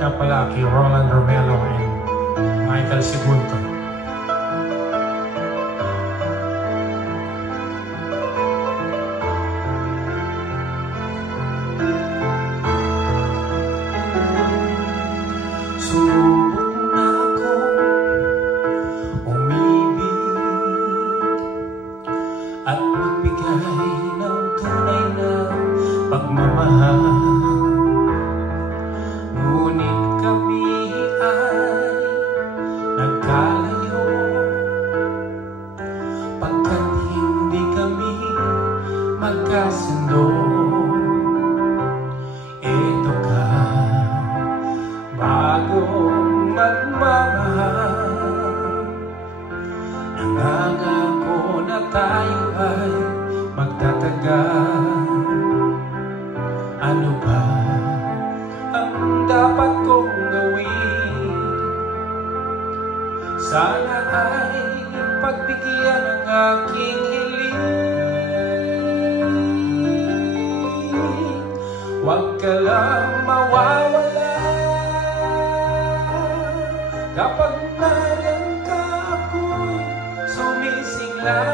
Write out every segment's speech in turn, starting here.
nga pala kay Roland Romelo and Michael Sibunto. Subok na ako umibig at magbigay ng tunay na pagmamahal. Ngunit kami ay nagkalayo pagkat hindi kami magkasundo. Ito ka bagong magmamahal, nangangako na tayo ay magtatagal. Ano ba ang dapat kong gawin? Sana ay pagbigyan ng aking hiling. Huwag ka lang mawawala kapag nariyan ka, ako'y sumisigla.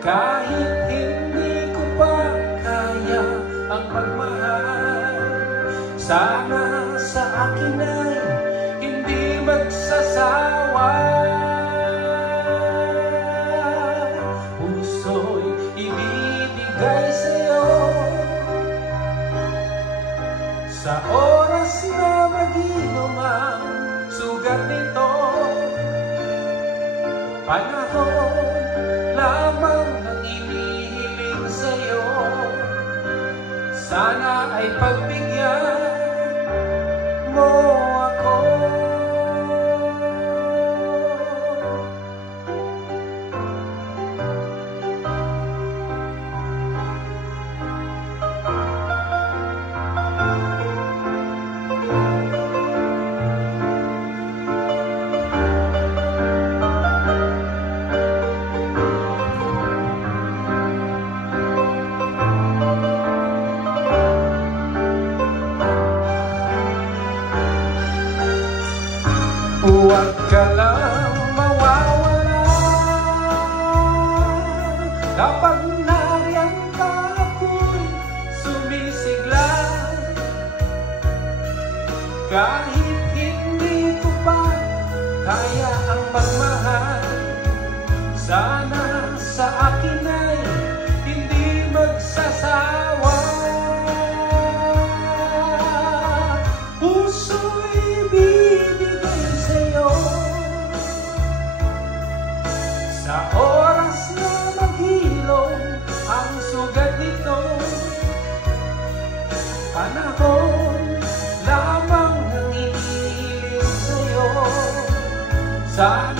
Kahit hindi ko pa kaya ang pagmahal, sana sa akin ay hindi magsasawa. Puso'y ibibigay sa'yo sa oras na mag-inom ang sugat nito. Panahon lamang ang inihiling sa'yo, sana ay pagbigyan mo ako. Huwag ka lang mawawala kapag nariyan ka, ako'y sumisigla. Kahit hindi ko pa kaya ang magmahal, sana sa akin ay hindi magsasawa. Puso'y bibigay sa'yo sa oras na maghilom ang sugat nito. Panahon lamang ang inihiling sa'yo, sa